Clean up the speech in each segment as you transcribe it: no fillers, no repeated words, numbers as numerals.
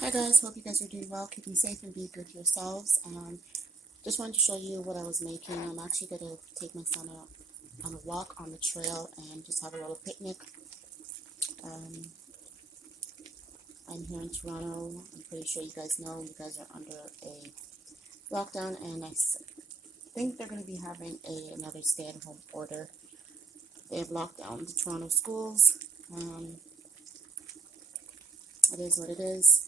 Hi guys, hope you guys are doing well, keeping safe and be good to yourselves. Just wanted to show you what I was making. I'm actually going to take my son on a walk on the trail and just have a little picnic. I'm here in Toronto. I'm pretty sure you guys know you guys are under a lockdown, and I think they're going to be having another stay-at-home order. They have locked down the Toronto schools. It is what it is.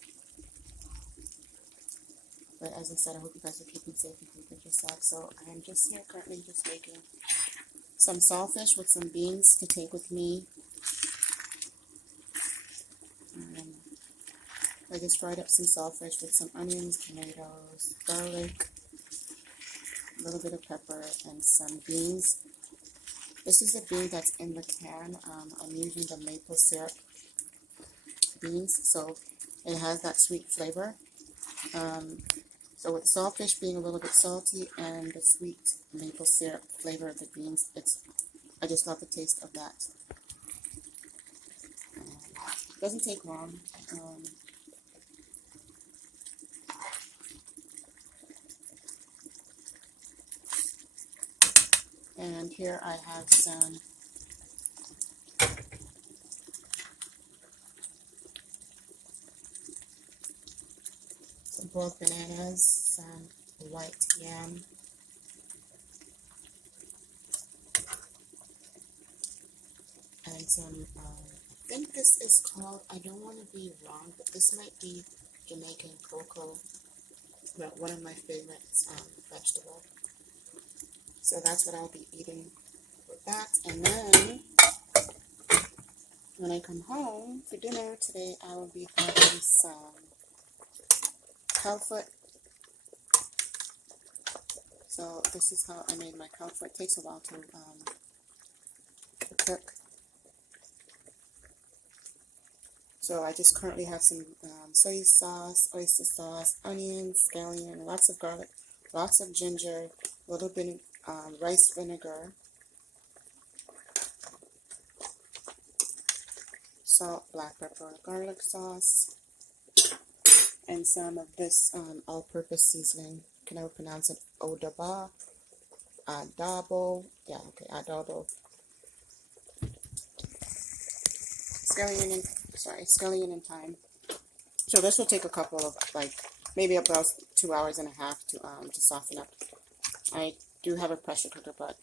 But as I said, I hope you guys are keeping safe and keeping yourself. So I'm just here currently just making some saltfish with some beans to take with me. I just fried up some saltfish with some onions, tomatoes, garlic, a little bit of pepper, and some beans. This is the bean that's in the can. I'm using the maple syrup beans, so it has that sweet flavor. So with saltfish being a little bit salty and the sweet maple syrup flavor of the beans, I just love the taste of that. It doesn't take long. And here I have some boiled bananas, some white yam, and some, I think this is called, I don't want to be wrong, but this might be Jamaican cocoa, one of my favorites, vegetable. So that's what I'll be eating with that. And then, when I come home for dinner today, I will be having some cow foot. So this is how I made my cow foot. It takes a while to cook. So I just currently have some soy sauce, oyster sauce, onions, scallion, lots of garlic, lots of ginger, a little bit of rice vinegar, salt, black pepper, garlic sauce, and some of this all-purpose seasoning. Can I pronounce it? Adobo, adobo. Scallion and thyme. So this will take a couple of, maybe about 2 hours and a half to soften up. I do have a pressure cooker, but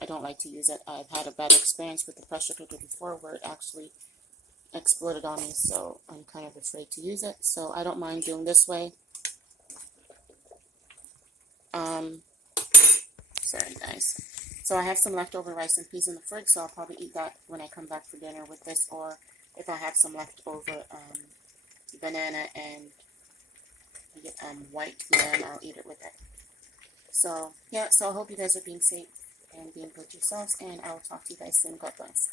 I don't like to use it. I've had a bad experience with the pressure cooker before where it actually exploded on me, so I'm kind of afraid to use it. So I don't mind doing this way. Sorry guys. So I have some leftover rice and peas in the fridge, so I'll probably eat that when I come back for dinner with this, or if I have some leftover banana and white yam, I'll eat it with it. So yeah, so I hope you guys are being safe and being good yourselves, and I will talk to you guys soon. God bless.